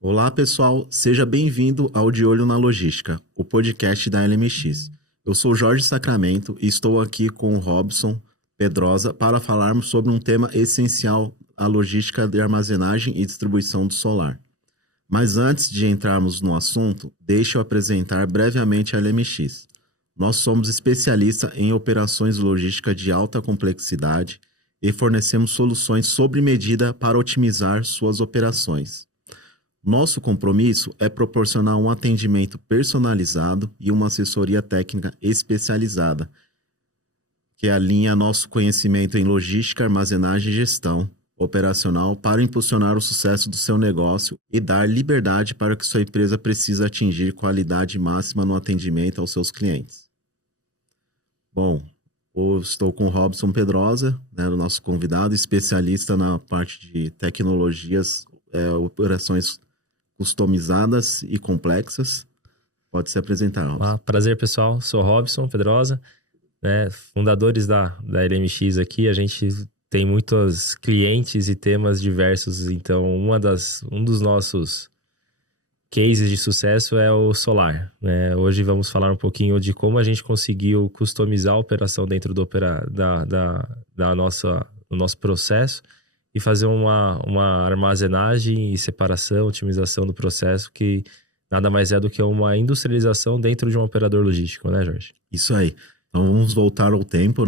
Olá, pessoal. Seja bem-vindo ao De Olho na Logística, o podcast da LMX. Eu sou Jorge Sacramento e estou aqui com o Robson Pedrosa para falarmos sobre um tema essencial, a logística de armazenagem e distribuição do solar. Mas antes de entrarmos no assunto, deixe eu apresentar brevemente a LMX. Nós somos especialistas em operações logísticas de alta complexidade e fornecemos soluções sob medida para otimizar suas operações. Nosso compromisso é proporcionar um atendimento personalizado e uma assessoria técnica especializada, que alinha nosso conhecimento em logística, armazenagem e gestão operacional para impulsionar o sucesso do seu negócio e dar liberdade para que sua empresa precise atingir qualidade máxima no atendimento aos seus clientes. Bom, eu estou com o Robson Pedrosa, o nosso convidado, especialista na parte de tecnologias, operações customizadas e complexas. Pode se apresentar, Robson. Prazer, pessoal. Sou Robson Pedrosa, fundadores da LMX aqui. A gente tem muitos clientes e temas diversos, então um dos nossos cases de sucesso é o solar. Hoje vamos falar um pouquinho de como a gente conseguiu customizar a operação dentro do nosso processo e fazer uma armazenagem e separação, otimização do processo que nada mais é do que uma industrialização dentro de um operador logístico, né, Jorge? Isso aí. Então vamos voltar ao tempo,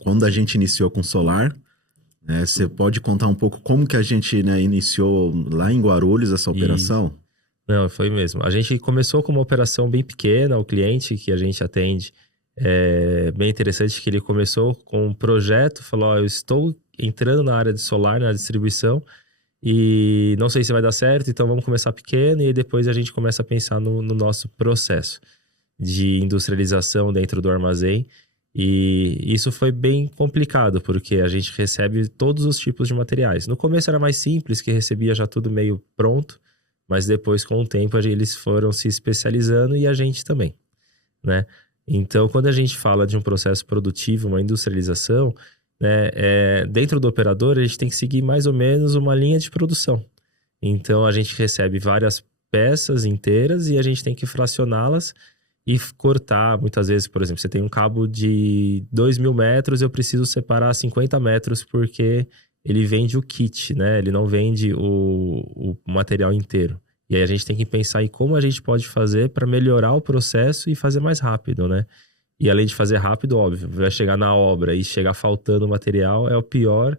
Quando a gente iniciou com solar, você pode contar um pouco como que a gente iniciou lá em Guarulhos essa operação? Não, foi mesmo. A gente começou com uma operação bem pequena, o cliente que a gente atende é bem interessante que ele começou com um projeto, falou, eu estou entrando na área de solar, na distribuição, e não sei se vai dar certo, então vamos começar pequeno e depois a gente começa a pensar no nosso processo de industrialização dentro do armazém. E isso foi bem complicado, porque a gente recebe todos os tipos de materiais. No começo era mais simples, que recebia já tudo meio pronto, mas depois, com o tempo, eles foram se especializando e a gente também, Então, quando a gente fala de um processo produtivo, uma industrialização, dentro do operador, a gente tem que seguir mais ou menos uma linha de produção. Então, a gente recebe várias peças inteiras e a gente tem que fracioná-las e cortar. Muitas vezes, por exemplo, você tem um cabo de 2.000 metros, eu preciso separar 50 metros porque ele vende o kit, Ele não vende o material inteiro. E aí a gente tem que pensar em como a gente pode fazer para melhorar o processo e fazer mais rápido, E além de fazer rápido, óbvio, vai chegar na obra e chegar faltando material, é o pior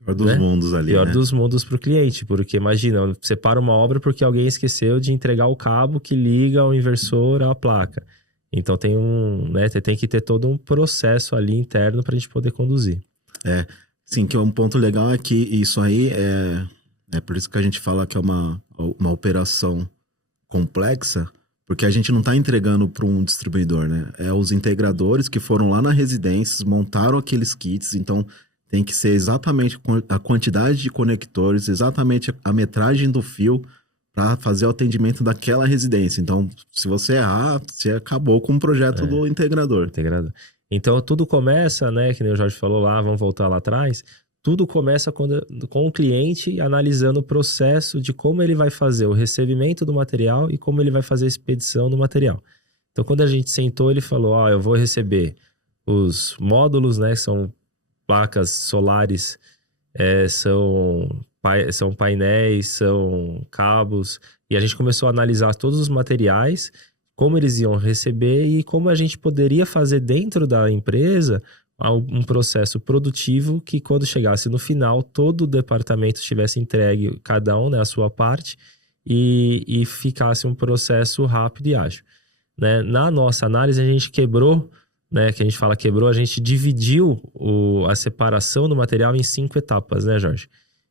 dos mundos ali, pior dos mundos para o cliente, porque imagina, você para uma obra porque alguém esqueceu de entregar o cabo que liga o inversor à placa. Então tem tem que ter todo um processo ali interno para a gente poder conduzir. Sim, que um ponto legal é que isso aí é por isso que a gente fala que é uma operação complexa, porque a gente não está entregando para um distribuidor, É os integradores que foram lá na residência, montaram aqueles kits, então tem que ser exatamente a quantidade de conectores, exatamente a metragem do fio para fazer o atendimento daquela residência. Então, se você errar, você acabou com o projeto do integrador. Então, tudo começa, que nem o Jorge falou lá, vamos voltar lá atrás, tudo começa com o cliente analisando o processo de como ele vai fazer o recebimento do material e como ele vai fazer a expedição do material. Então, quando a gente sentou, ele falou, eu vou receber os módulos, que são placas solares, são painéis, são cabos, e a gente começou a analisar todos os materiais, como eles iam receber e como a gente poderia fazer dentro da empresa um processo produtivo que quando chegasse no final, todo o departamento tivesse entregue, cada um a sua parte, e ficasse um processo rápido e ágil. Na nossa análise, a gente quebrou, que a gente fala quebrou, a gente dividiu a separação do material em 5 etapas, Jorge?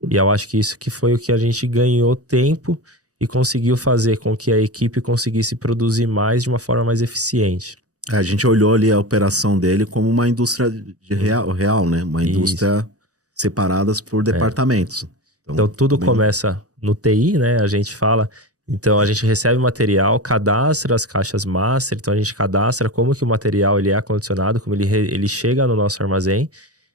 E eu acho que isso que foi o que a gente ganhou tempo e conseguiu fazer com que a equipe conseguisse produzir mais de uma forma mais eficiente. A gente olhou ali a operação dele como uma indústria real, Uma indústria separadas por departamentos. Então tudo começa no TI, A gente fala... Então, a gente recebe o material, cadastra as caixas master, então a gente cadastra como que o material ele é acondicionado, como ele chega no nosso armazém.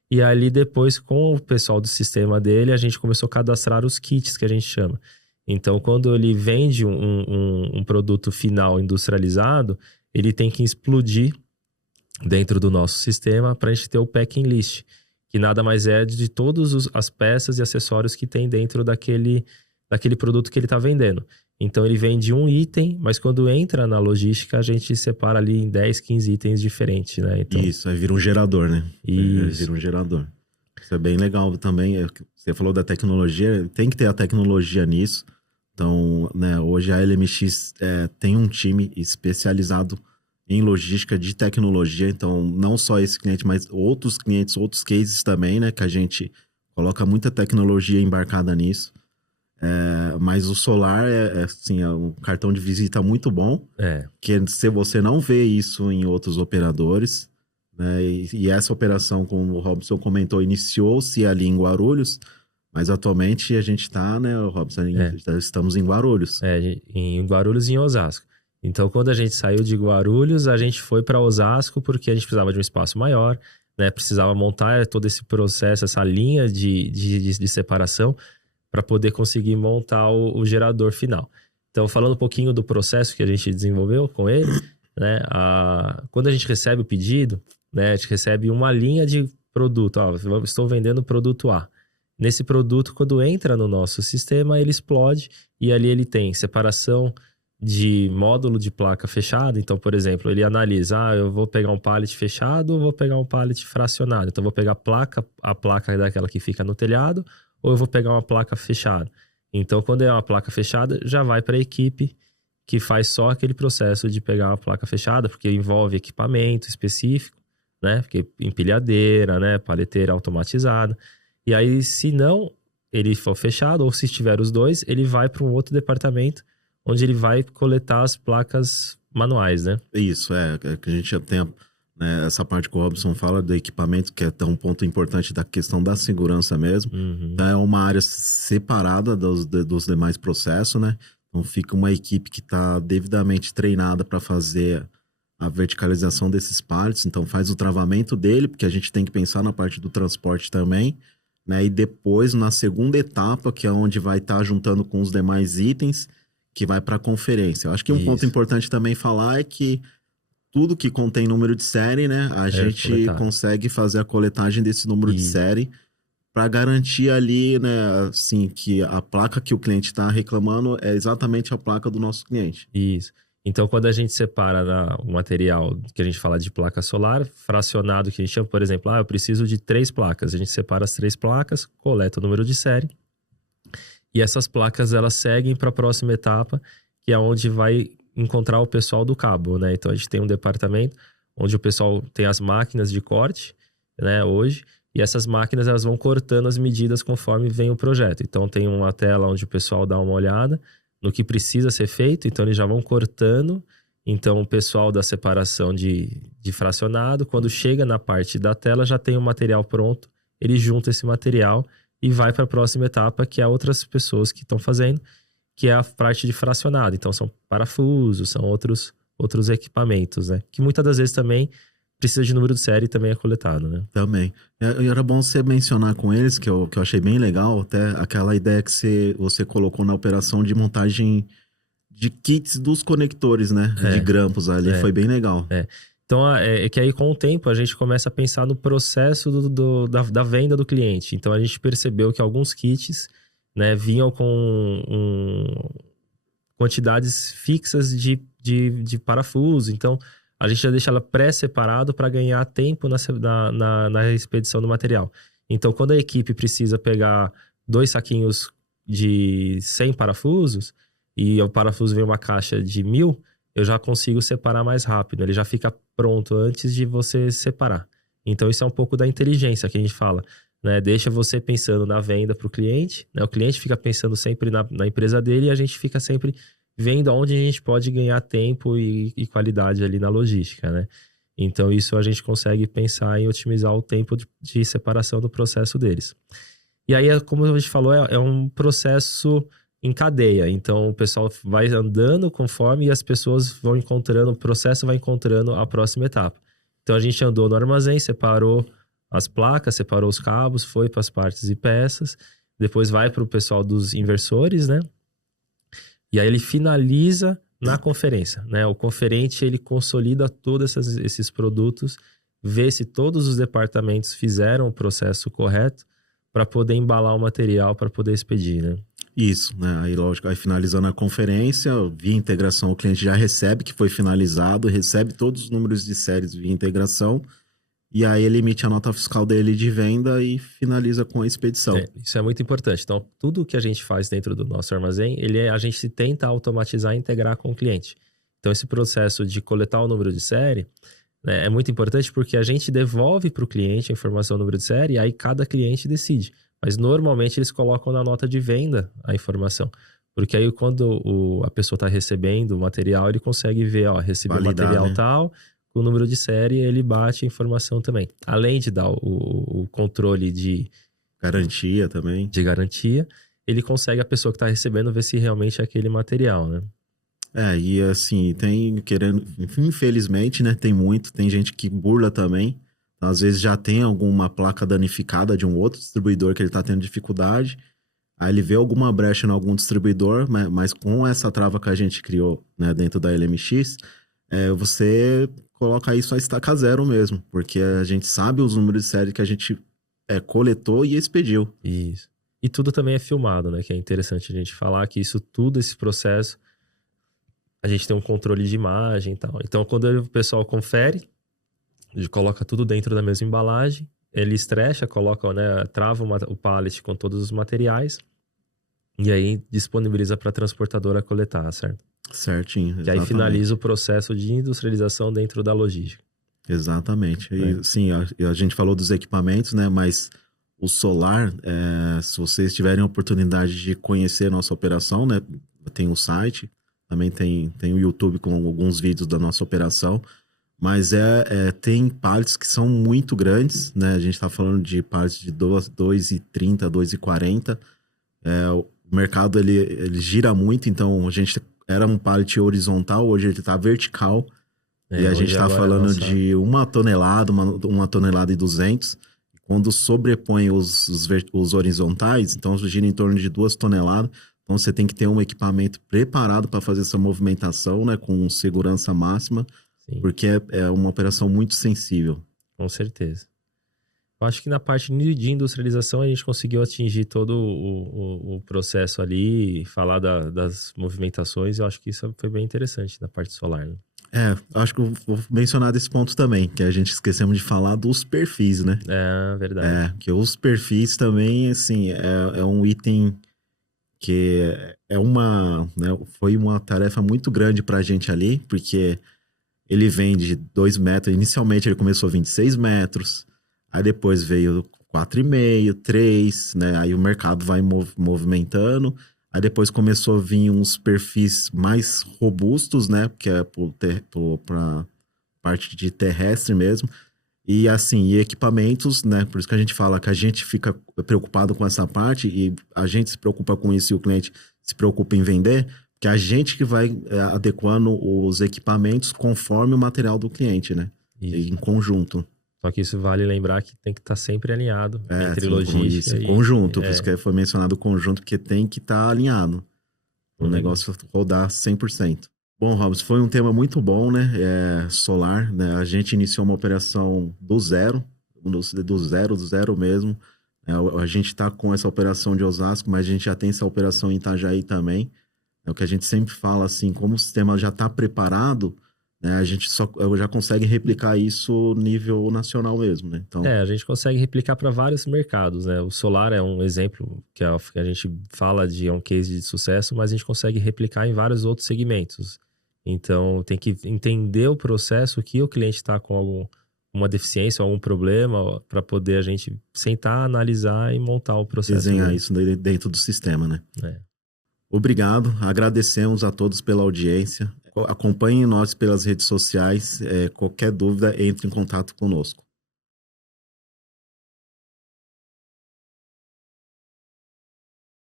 E ali depois, com o pessoal do sistema dele, a gente começou a cadastrar os kits que a gente chama. Então, quando ele vende um produto final industrializado, ele tem que explodir dentro do nosso sistema para a gente ter o packing list, que nada mais é de todas as peças e acessórios que tem dentro daquele produto que ele está vendendo. Então, ele vende um item, mas quando entra na logística, a gente separa ali em 10, 15 itens diferentes, né? Então, Isso, aí vira um gerador, né? Isso. Vira um gerador. Isso é bem legal também. Você falou da tecnologia, tem que ter a tecnologia nisso. Então, né, hoje a LMX tem um time especializado em logística de tecnologia. Então, não só esse cliente, mas outros clientes, outros cases também, né? Que a gente coloca muita tecnologia embarcada nisso. Mas o solar assim, é um cartão de visita muito bom. Que se você não vê isso em outros operadores, né? E essa operação, como o Robson comentou, iniciou-se ali em Guarulhos, mas atualmente a gente está, né, Robson, estamos em Guarulhos. Em Guarulhos e em Osasco. Então, quando a gente saiu de Guarulhos, a gente foi para Osasco porque a gente precisava de um espaço maior, né? Precisava montar todo esse processo, essa linha de separação para poder conseguir montar o gerador final. Então, falando um pouquinho do processo que a gente desenvolveu com ele, né? Quando a gente recebe o pedido, né, a gente recebe uma linha de produto. Estou vendendo produto A. Nesse produto, quando entra no nosso sistema, ele explode e ali ele tem separação de módulo de placa fechada. Então, por exemplo, ele analisa, eu vou pegar um pallet fechado ou vou pegar um pallet fracionado. Então, eu vou pegar a placa daquela que fica no telhado, ou eu vou pegar uma placa fechada. Então, quando é uma placa fechada, já vai para a equipe que faz só aquele processo de pegar uma placa fechada, porque envolve equipamento específico, né? Porque empilhadeira, né? Paleteira automatizada. E aí, se não ele for fechado, ou se tiver os dois, ele vai para um outro departamento, onde ele vai coletar as placas manuais, né? Isso, que a gente já tem... Né, essa parte que o Robson fala do equipamento, que é um ponto importante da questão da segurança mesmo. Então, é uma área separada dos demais processos, né? Então, fica uma equipe que está devidamente treinada para fazer a verticalização desses pallets. Então, faz o travamento dele, porque a gente tem que pensar na parte do transporte também, né? E depois, na segunda etapa, que é onde vai estar juntando com os demais itens, que vai para a conferência. Eu acho que um ponto importante também falar é que tudo que contém número de série, né? A gente consegue fazer a coletagem desse número de série para garantir ali, né? Assim, que a placa que o cliente está reclamando é exatamente a placa do nosso cliente. Isso. Então, quando a gente separa o material que a gente fala de placa solar, fracionado, que a gente chama, por exemplo, eu preciso de 3 placas. A gente separa as 3 placas, coleta o número de série. E essas placas, elas seguem para a próxima etapa, que é onde vai encontrar o pessoal do cabo, né? Então, a gente tem um departamento onde o pessoal tem as máquinas de corte, né, hoje, e essas máquinas, elas vão cortando as medidas conforme vem o projeto. Então, tem uma tela onde o pessoal dá uma olhada no que precisa ser feito, então eles já vão cortando. Então, o pessoal da separação de fracionado, quando chega na parte da tela, já tem o material pronto, ele junta esse material e vai para a próxima etapa, que é outras pessoas que estão fazendo, que é a parte de fracionado. Então, são parafusos, são outros equipamentos, né? Que muitas das vezes também precisa de número de série e também é coletado, né? Também. Era bom você mencionar com eles, que eu achei bem legal, até aquela ideia que você colocou na operação de montagem de kits dos conectores, né? De grampos ali, foi bem legal. Então, é que aí com o tempo a gente começa a pensar no processo da venda do cliente. Então, a gente percebeu que alguns kits, né, vinham com quantidades fixas de parafuso. Então, a gente já deixa ela pré-separado para ganhar tempo na expedição do material. Então, quando a equipe precisa pegar 2 saquinhos de 100 parafusos e o parafuso vem uma caixa de 1000, eu já consigo separar mais rápido. Ele já fica pronto antes de você separar. Então, isso é um pouco da inteligência que a gente fala, né? Deixa você pensando na venda para o cliente, né? O cliente fica pensando sempre na empresa dele e a gente fica sempre vendo onde a gente pode ganhar tempo e qualidade ali na logística, né? Então, isso a gente consegue pensar em otimizar o tempo de separação do processo deles. E aí, como a gente falou, é um processo em cadeia. Então, o pessoal vai andando conforme e as pessoas vão encontrando, o processo vai encontrando a próxima etapa. Então, a gente andou no armazém, separou as placas, separou os cabos, foi para as partes e peças, depois vai para o pessoal dos inversores, né? E aí ele finaliza na conferência, né? O conferente, ele consolida todos esses produtos, vê se todos os departamentos fizeram o processo correto para poder embalar o material, para poder expedir, né? Isso, né? Aí, lógico, aí finalizando a conferência, via integração, o cliente já recebe que foi finalizado, recebe todos os números de séries via integração, e aí ele emite a nota fiscal dele de venda e finaliza com a expedição. Isso é muito importante. Então, tudo que a gente faz dentro do nosso armazém, a gente tenta automatizar e integrar com o cliente. Então, esse processo de coletar o número de série, né, é muito importante porque a gente devolve para o cliente a informação do número de série e aí cada cliente decide. Mas normalmente eles colocam na nota de venda a informação. Porque aí quando a pessoa está recebendo o material, ele consegue ver, recebi o material, né? Tal, com o número de série, ele bate a informação também. Além de dar o controle de garantia também. De garantia, ele consegue a pessoa que está recebendo ver se realmente é aquele material, né? E assim, infelizmente, né, tem gente que burla também. Às vezes já tem alguma placa danificada de um outro distribuidor que ele está tendo dificuldade. Aí ele vê alguma brecha em algum distribuidor, mas com essa trava que a gente criou, né, dentro da LMX, você coloca isso a estaca zero mesmo, porque a gente sabe os números de série que a gente coletou e expediu. Isso. E tudo também é filmado, né? Que é interessante a gente falar que esse processo, a gente tem um controle de imagem e tal. Então, quando o pessoal confere, ele coloca tudo dentro da mesma embalagem, ele estrecha, coloca, né, trava o pallet com todos os materiais e aí disponibiliza para a transportadora coletar, certo? Certinho, exatamente. E aí finaliza o processo de industrialização dentro da logística. Exatamente. E, sim, a gente falou dos equipamentos, né, mas o solar, se vocês tiverem a oportunidade de conhecer a nossa operação, né, tem o site, também tem o YouTube com alguns vídeos da nossa operação. Mas tem pallets que são muito grandes, né? A gente está falando de pallets de 2,30, 2,40. O mercado, ele gira muito, então a gente era um pallet horizontal, hoje ele está vertical. E a gente está falando de 1 tonelada, 1 tonelada e 200. Quando sobrepõe os horizontais, então gira em torno de 2 toneladas. Então você tem que ter um equipamento preparado para fazer essa movimentação, né? Com segurança máxima. Sim. Porque é uma operação muito sensível. Com certeza. Eu acho que na parte de industrialização a gente conseguiu atingir todo o processo ali, falar das movimentações. Eu acho que isso foi bem interessante na parte solar, né? Acho que eu vou mencionar desse ponto também, que a gente esquecemos de falar dos perfis, né? Verdade. Que os perfis também, assim, é um item que né, foi uma tarefa muito grande pra gente ali, porque ele vem de 2 metros. Inicialmente ele começou 26 metros. Aí depois veio 4,5, 3, né? Aí o mercado vai movimentando. Aí depois começou a vir uns perfis mais robustos, né? Que é para parte de terrestre mesmo. E assim, e equipamentos, né? Por isso que a gente fala que a gente fica preocupado com essa parte e a gente se preocupa com isso e o cliente se preocupa em vender. Que a gente que vai adequando os equipamentos conforme o material do cliente, né? Isso. Em conjunto. Só que isso vale lembrar que tem que estar sempre alinhado entre logística e conjunto. Por isso que foi mencionado o conjunto, porque tem que estar alinhado. O negócio rodar 100%. Bom, Robson, foi um tema muito bom, né? Solar, né? A gente iniciou uma operação do zero mesmo. A gente está com essa operação de Osasco, mas a gente já tem essa operação em Itajaí também. É o que a gente sempre fala, assim, como o sistema já está preparado, né, a gente já consegue replicar isso nível nacional mesmo, né? Então... a gente consegue replicar para vários mercados, né? O solar é um exemplo que a gente fala de um case de sucesso, mas a gente consegue replicar em vários outros segmentos. Então, tem que entender o processo, que o cliente está com uma deficiência, algum problema, para poder a gente sentar, analisar e montar o processo. Desenhar isso dentro do sistema, né? Obrigado, agradecemos a todos pela audiência. Acompanhem nós pelas redes sociais. Qualquer dúvida, entre em contato conosco.